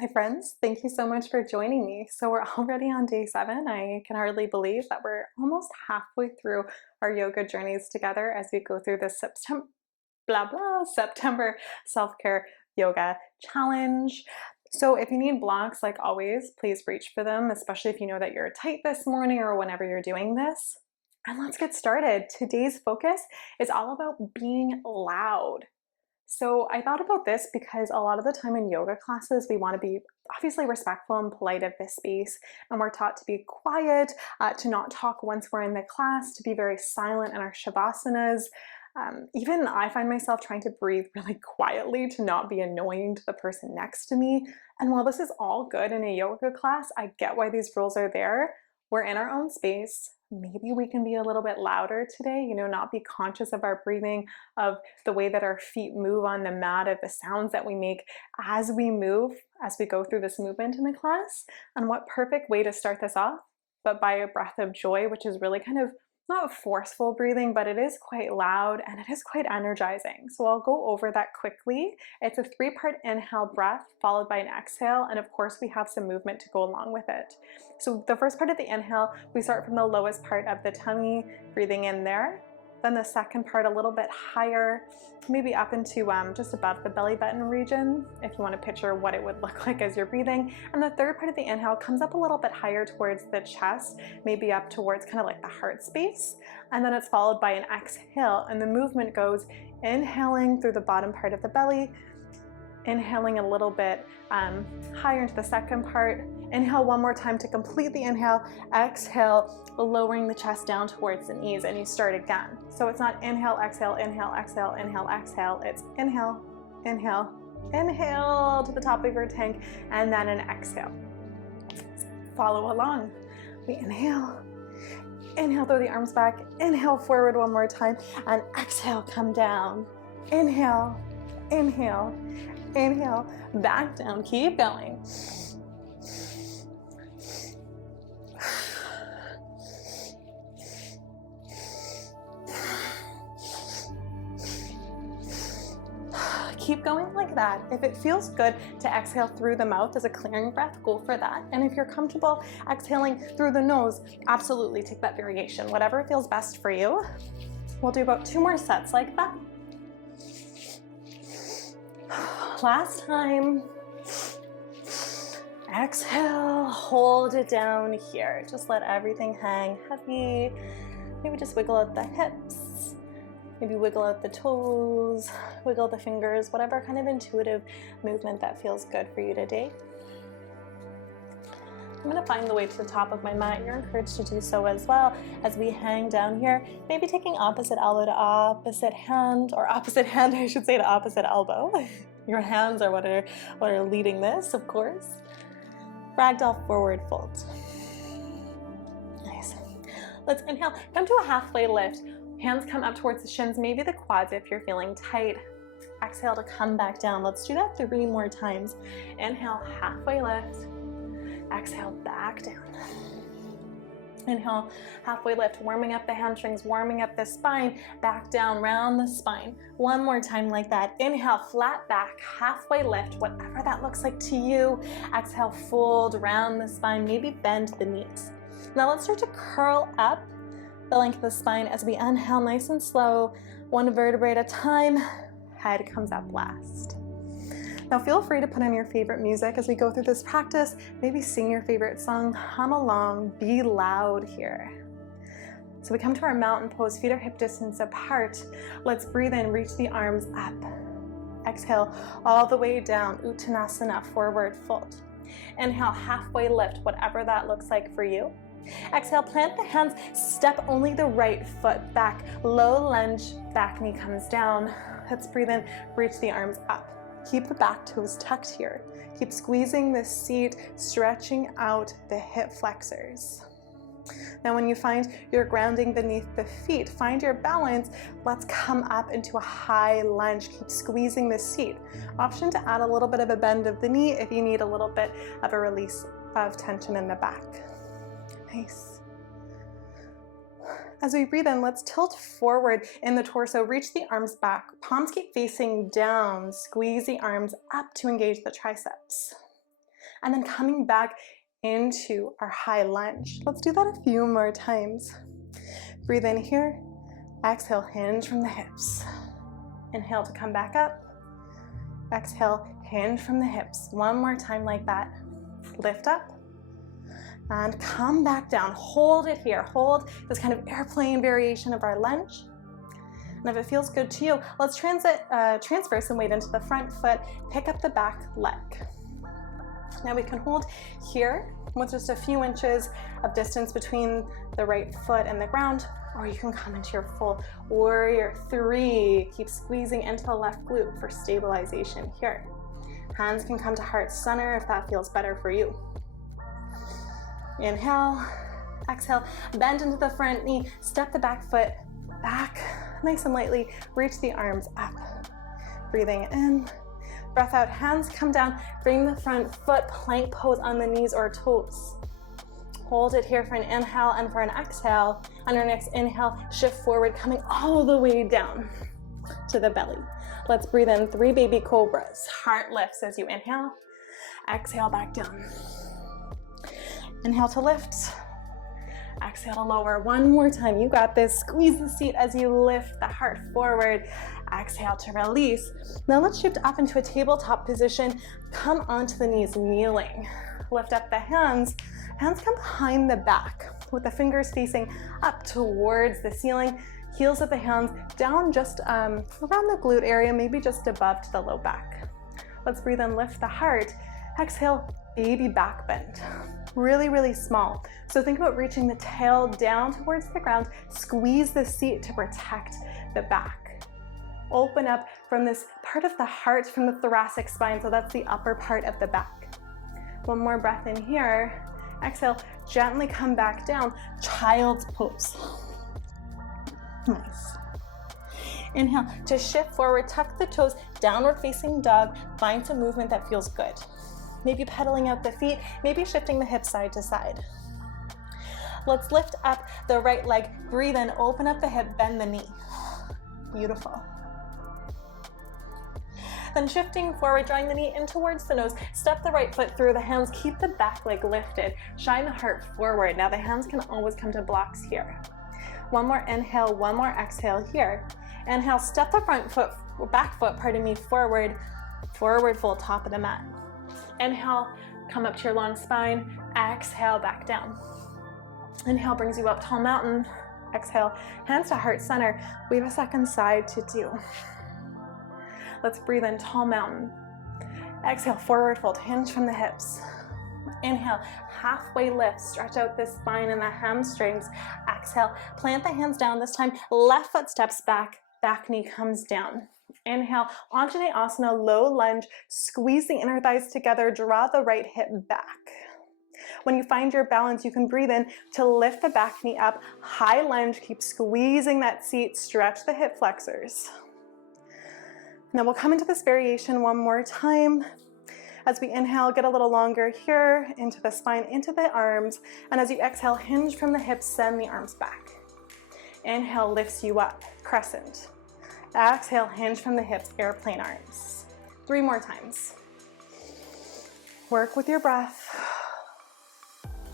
Hi friends, thank you so much for joining me. So we're already on day 7. I can hardly believe that we're almost halfway through our yoga journeys together as we go through this September self-care yoga challenge. So if you need blocks, like always, please reach for them, especially if you know that you're tight this morning or whenever you're doing this. And let's get started. Today's focus is all about being loud. So I thought about this because a lot of the time in yoga classes, we want to be obviously respectful and polite of this space, and we're taught to be quiet, to not talk once we're in the class, to be very silent in our shavasanas. Even I find myself trying to breathe really quietly to not be annoying to the person next to me. And while this is all good in a yoga class, I get why these rules are there. We're in our own space. Maybe we can be a little bit louder today, not be conscious of our breathing, of the way that our feet move on the mat, of the sounds that we make as we move, as we go through this movement in the class. And what perfect way to start this off, but by a breath of joy, which is really kind of not forceful breathing, but it is quite loud and it is quite energizing. So I'll go over that quickly. It's a 3-part inhale breath followed by an exhale. And of course we have some movement to go along with it. So the first part of the inhale, we start from the lowest part of the tummy, breathing in there. Then the second part a little bit higher, maybe up into just above the belly button region, if you want to picture what it would look like as you're breathing. And the third part of the inhale comes up a little bit higher towards the chest, maybe up towards kind of like the heart space. And then it's followed by an exhale, and the movement goes inhaling through the bottom part of the belly, inhaling a little bit higher into the second part. Inhale one more time to complete the inhale. Exhale, lowering the chest down towards the knees, and you start again. So it's not inhale, exhale, inhale, exhale, inhale, exhale. It's inhale, inhale, inhale to the top of your tank, and then an exhale. Follow along. We inhale, inhale, throw the arms back, inhale forward one more time, and exhale, come down. Inhale, inhale, inhale, back down, keep going. Keep going like that. If it feels good to exhale through the mouth as a clearing breath, go for that. And if you're comfortable exhaling through the nose, absolutely take that variation, whatever feels best for you. We'll do about 2 more sets like that. Last time. Exhale, hold it down here. Just let everything hang heavy. Maybe just wiggle out the hips. Maybe wiggle out the toes, wiggle the fingers, whatever kind of intuitive movement that feels good for you today. I'm going to find the way to the top of my mat. You're encouraged to do so as well as we hang down here. Maybe taking opposite elbow to opposite hand, or opposite hand, I should say, to opposite elbow. Your hands are what are leading this, of course. Ragdoll forward fold. Nice. Let's inhale. Come to a halfway lift. Hands come up towards the shins, maybe the quads if you're feeling tight. Exhale to come back down. Let's do that 3 more times. Inhale, halfway lift. Exhale, back down. Inhale, halfway lift, warming up the hamstrings, warming up the spine, back down, round the spine. 1 more time like that. Inhale, flat back, halfway lift, whatever that looks like to you. Exhale, fold, round the spine, maybe bend the knees. Now let's start to curl up the length of the spine as we inhale nice and slow, 1 vertebrae at a time. Head comes up last. Now feel free to put on your favorite music as we go through this practice. Maybe sing your favorite song, hum along, be loud here. So we come to our mountain pose, feet are hip distance apart. Let's breathe in, reach the arms up. Exhale all the way down, Uttanasana, forward fold. Inhale, halfway lift, whatever that looks like for you. Exhale, plant the hands, step only the right foot back, low lunge, back knee comes down. Let's breathe in, reach the arms up. Keep the back toes tucked here. Keep squeezing the seat, stretching out the hip flexors. Now when you find you're grounding beneath the feet, find your balance. Let's come up into a high lunge. Keep squeezing the seat. Option to add a little bit of a bend of the knee if you need a little bit of a release of tension in the back. Nice. As we breathe in, let's tilt forward in the torso, reach the arms back, palms keep facing down, squeeze the arms up to engage the triceps. and then coming back into our high lunge. Let's do that a few more times. Breathe in here. Exhale, hinge from the hips. Inhale to come back up. Exhale, hinge from the hips. One more time like that. Lift up and come back down. Hold it here. Hold this kind of airplane variation of our lunge. And if it feels good to you, let's transfer some weight into the front foot, pick up the back leg. Now we can hold here with just a few inches of distance between the right foot and the ground, or you can come into your full warrior three. Keep squeezing into the left glute for stabilization here. Hands can come to heart center if that feels better for you. Inhale, exhale, bend into the front knee, step the back foot back, nice and lightly, reach the arms up. Breathing in, breath out, hands come down, bring the front foot, plank pose on the knees or toes. Hold it here for an inhale and for an exhale. On your next inhale, shift forward, coming all the way down to the belly. Let's breathe in 3 baby cobras. Heart lifts as you inhale, exhale back down. Inhale to lift, exhale to lower. One more time, you got this. Squeeze the seat as you lift the heart forward. Exhale to release. Now let's shift up into a tabletop position. Come onto the knees, kneeling. Lift up the hands. Hands come behind the back with the fingers facing up towards the ceiling. Heels of the hands down just around the glute area, maybe just above to the low back. Let's breathe in, lift the heart. Exhale, baby back bend. Really, really small. So think about reaching the tail down towards the ground. Squeeze the seat to protect the back. Open up from this part of the heart, from the thoracic spine. So that's the upper part of the back. One more breath in here. Exhale, gently come back down. Child's pose. Nice. Inhale to shift forward, tuck the toes, downward facing dog. Find some movement that feels good. Maybe pedaling out the feet, maybe shifting the hips side to side. Let's lift up the right leg. Breathe in, open up the hip, bend the knee. Beautiful. Then shifting forward, drawing the knee in towards the nose, step the right foot through the hands, keep the back leg lifted, shine the heart forward. Now the hands can always come to blocks here. One more inhale, one more exhale here. Inhale, step the back foot, forward, forward fold, top of the mat. Inhale, come up to your long spine. Exhale, back down. Inhale brings you up, tall mountain. Exhale, hands to heart center. We have a second side to do. Let's breathe in, tall mountain. Exhale, forward fold, hinge from the hips. Inhale, halfway lift, stretch out the spine and the hamstrings. Exhale, plant the hands down. This time, left foot steps back, back knee comes down. Inhale, Anjaneyasana, low lunge, squeeze the inner thighs together, draw the right hip back. When you find your balance, you can breathe in to lift the back knee up, high lunge, keep squeezing that seat, stretch the hip flexors. Now we'll come into this variation one more time. As we inhale, get a little longer here, into the spine, into the arms, and as you exhale, hinge from the hips, send the arms back. Inhale lifts you up, crescent. Exhale, hinge from the hips, airplane arms. 3 more times. Work with your breath.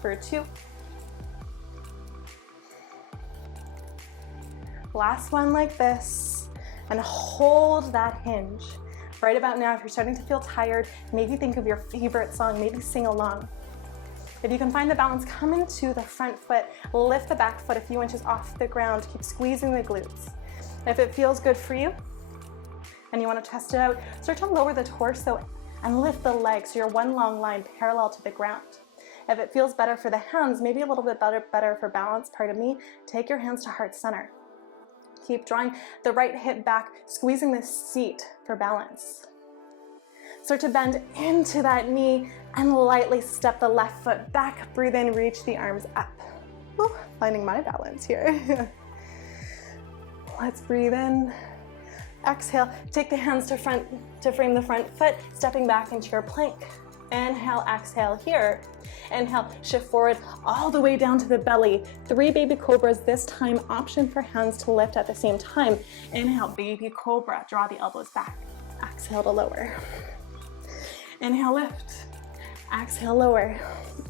For 2. Last one like this. And hold that hinge. Right about now, if you're starting to feel tired, maybe think of your favorite song, maybe sing along. If you can find the balance, come into the front foot, lift the back foot a few inches off the ground, keep squeezing the glutes. If it feels good for you and you want to test it out, start to lower the torso and lift the legs so you're one long line parallel to the ground. If it feels better for the hands, maybe a little bit better for balance, pardon me, take your hands to heart center. Keep drawing the right hip back, squeezing the seat for balance. Start to bend into that knee and lightly step the left foot back. Breathe in, reach the arms up. Ooh, finding my balance here. Let's breathe in. Exhale, take the hands to frame the front foot, stepping back into your plank. Inhale, exhale here. Inhale, shift forward all the way down to the belly. 3 baby cobras, this time option for hands to lift at the same time. Inhale, baby cobra, draw the elbows back. Exhale to lower. Inhale, lift. Exhale, lower.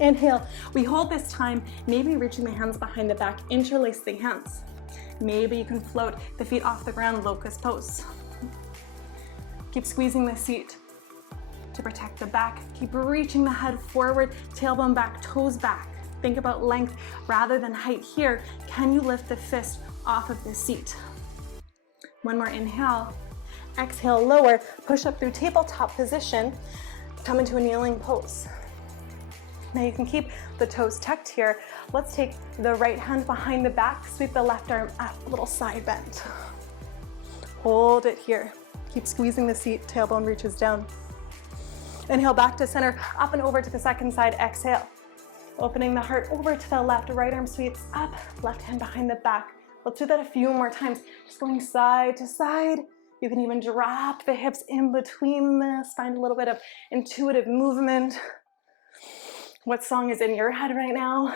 Inhale, we hold this time, maybe reaching the hands behind the back, interlace the hands. Maybe you can float the feet off the ground, locust pose. Keep squeezing the seat to protect the back. Keep reaching the head forward, tailbone back, toes back. Think about length rather than height here. Can you lift the fist off of the seat? One more inhale. Exhale, lower, push up through tabletop position, come into a kneeling pose. Now you can keep the toes tucked here. Let's take the right hand behind the back, sweep the left arm up, a little side bend. Hold it here. Keep squeezing the seat, tailbone reaches down. Inhale, back to center, up and over to the second side, exhale. Opening the heart over to the left, right arm sweeps up, left hand behind the back. Let's do that a few more times, just going side to side. You can even drop the hips in between this, find a little bit of intuitive movement. What song is in your head right now?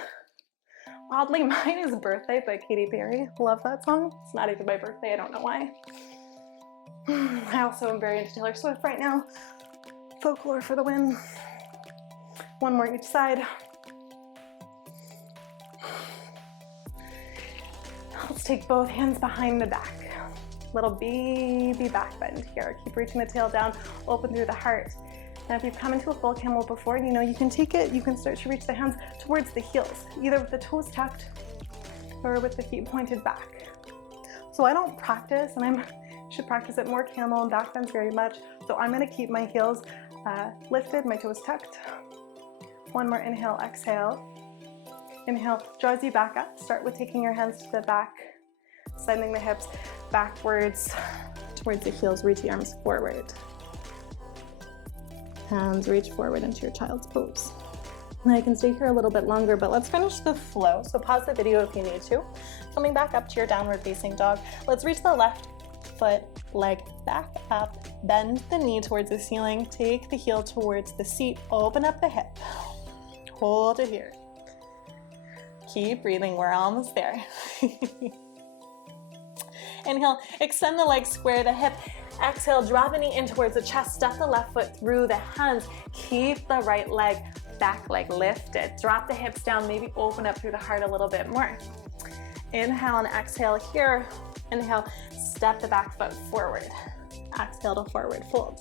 Oddly, mine is Birthday by Katy Perry. Love that song. It's not even my birthday, I don't know why. I also am very into Taylor Swift right now. Folklore for the win. One more each side. Let's take both hands behind the back. Little baby back bend here. Keep reaching the tail down, open through the heart. Now if you've come into a full camel before, you know you can take it, you can start to reach the hands towards the heels, either with the toes tucked or with the feet pointed back. So I don't practice, and I should practice it more, camel and back bends very much. So I'm gonna keep my heels lifted, my toes tucked. One more inhale, exhale. Inhale, draws you back up. Start with taking your hands to the back, sending the hips backwards towards the heels, reach the arms forward. Hands reach forward into your child's pose. Now you can stay here a little bit longer, but let's finish the flow. So pause the video if you need to. Coming back up to your downward facing dog. Let's reach the left foot, leg back up, bend the knee towards the ceiling, take the heel towards the seat, open up the hip. Hold it here. Keep breathing, we're almost there. Inhale, extend the legs, square the hip. Exhale, draw the knee in towards the chest, step the left foot through the hands. Keep the right leg, back leg lifted. Drop the hips down, maybe open up through the heart a little bit more. Inhale and exhale here. Inhale, step the back foot forward. Exhale to forward fold.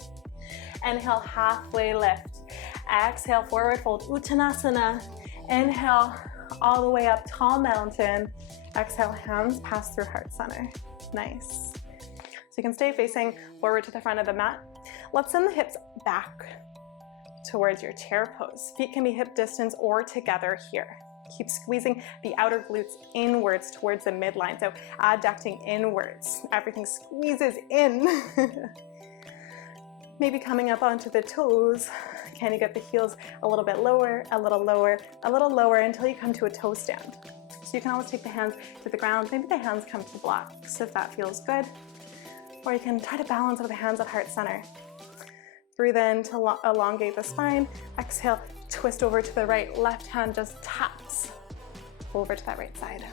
Inhale, halfway lift. Exhale, forward fold, Uttanasana. Inhale, all the way up, tall mountain. Exhale, hands pass through heart center. Nice. So you can stay facing forward to the front of the mat. Let's send the hips back towards your chair pose. Feet can be hip distance or together here. Keep squeezing the outer glutes inwards towards the midline. So adducting inwards. Everything squeezes in. Maybe coming up onto the toes. Can you get the heels a little bit lower, a little lower, a little lower until you come to a toe stand. So you can always take the hands to the ground. Maybe the hands come to blocks if that feels good. Or you can try to balance with the hands at heart center. Breathe in to elongate the spine. Exhale, twist over to the right. Left hand just taps over to that right side.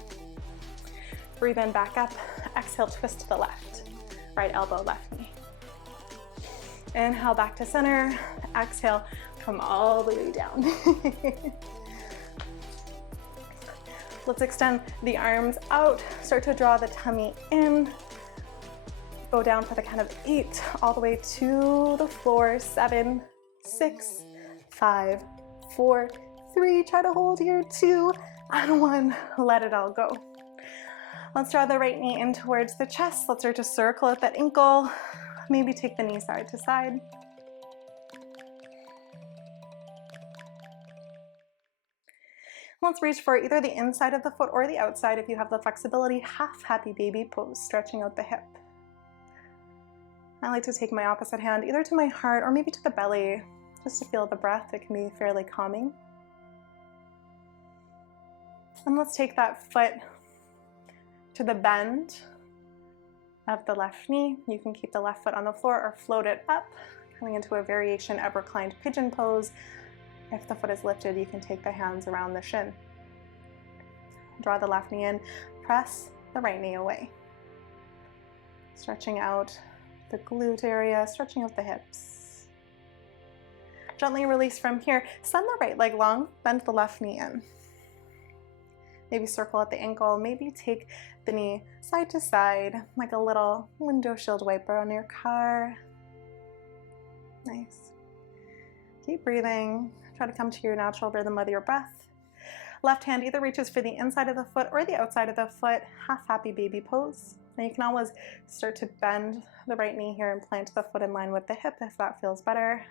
Breathe in, back up. Exhale, twist to the left. Right elbow, left knee. Inhale, back to center. Exhale, come all the way down. Let's extend the arms out. Start to draw the tummy in. Go down for the count of 8, all the way to the floor. 7, 6, 5, 4, 3. Try to hold here. 2 and 1. Let it all go. Let's draw the right knee in towards the chest. Let's start to circle at that ankle. Maybe take the knee side to side. Let's reach for either the inside of the foot or the outside if you have the flexibility. Half happy baby pose, stretching out the hip. I like to take my opposite hand either to my heart or maybe to the belly, just to feel the breath. It can be fairly calming. And let's take that foot to the bend of the left knee. You can keep the left foot on the floor or float it up, coming into a variation of reclined pigeon pose. If the foot is lifted, you can take the hands around the shin. Draw the left knee in, press the right knee away. Stretching out the glute area, stretching out the hips. Gently release from here. Send the right leg long, bend the left knee in. Maybe circle at the ankle, maybe take the knee side to side, like a little window shield wiper on your car. Nice. Keep breathing. Try to come to your natural rhythm with your breath. Left hand either reaches for the inside of the foot or the outside of the foot, half happy baby pose. And you can always start to bend the right knee here and plant the foot in line with the hip if that feels better.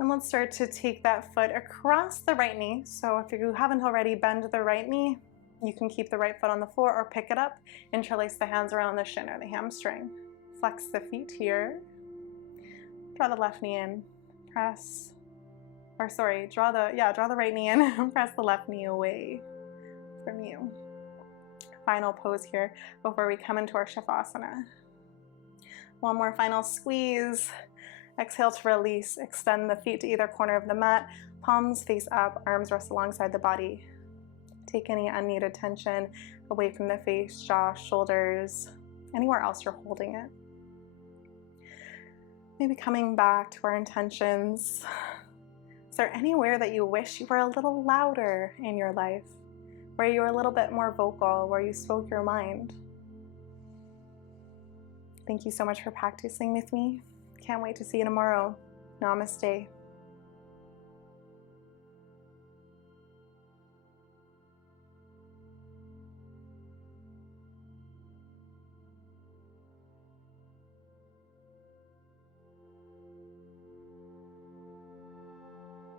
And let's start to take that foot across the right knee. So if you haven't already, bend the right knee. You can keep the right foot on the floor or pick it up. Interlace the hands around the shin or the hamstring. Flex the feet here. Draw the left knee in. Press, or sorry, draw the right knee in and press the left knee away from you. Final pose here before we come into our Shavasana. One more final squeeze. Exhale to release. Extend the feet to either corner of the mat. Palms face up, arms rest alongside the body. Take any unneeded tension away from the face, jaw, shoulders, anywhere else you're holding it. Maybe coming back to our intentions. Is there anywhere that you wish you were a little louder in your life? Where you were a little bit more vocal, where you spoke your mind? Thank you so much for practicing with me. Can't wait to see you tomorrow. Namaste.